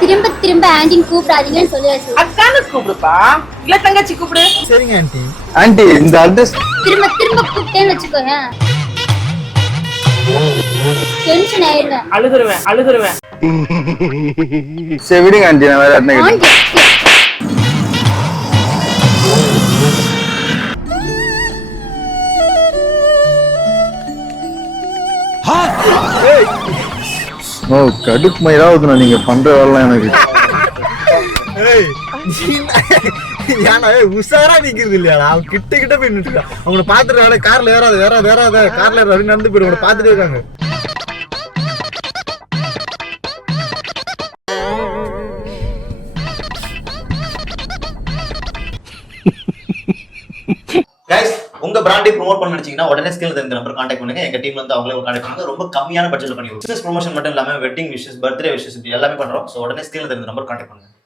திரும்ப திரும்ப ஆண்டின்னு கூப்பிடாதீங்கன்னு சொல்லியாச்சு. அக்கான்னு கூப்பிடுப்பா, இல்ல தங்கச்சி கூப்பிடு. சரிங்க ஆண்டி. ஆண்டி இந்த அட்ரஸ் திரும்ப திரும்ப கூப்பிட்டேன்னு வச்சுக்கோங்க, டென்ஷன் ஆயிடுவேன். அழுதுருவேன். சரி விடுங்க ஆண்டி, நான் வேற யாருன்னா ஆண்டி ஓ கடுப்பு மயிராகுதுண்ணா நீங்க பண்ற வேலை எனக்கு. ஏய் ஏன்னா உஷாரா நிக்கிறது இல்லையா? அவங்க கிட்ட கிட்ட போய் நின்றுட்டா. அவங்கள பாத்துட்டு கார்ல ஏறாத கார்ல ஏறாது நடந்து போயிடும். உங்களை பாத்துட்டே இருக்காங்க. கைஸ், உங்க பிராண்டை ப்ரோமோட் பண்ண நினைச்சீங்கன்னா உடனே ஸ்கில் இந்த நம்பர் கான்டாக்ட் பண்ணுங்க. எங்க டீம்ல இருந்து அவங்களே கான்டாக்ட் பண்ணுங்க. ரொம்ப கம்மியான பட்ஜெட்ல பண்ணிடுவோம். பிசினஸ் ப்ரொமோஷன் மட்டும் இல்லாம வெட்டிங் விஷஸ், பர்த்டே விஷஸ் எல்லாமே பண்றோம். சோ உடனே ஸ்கில் இந்த நம்பர் கான்டாக்ட் பண்ணுங்க.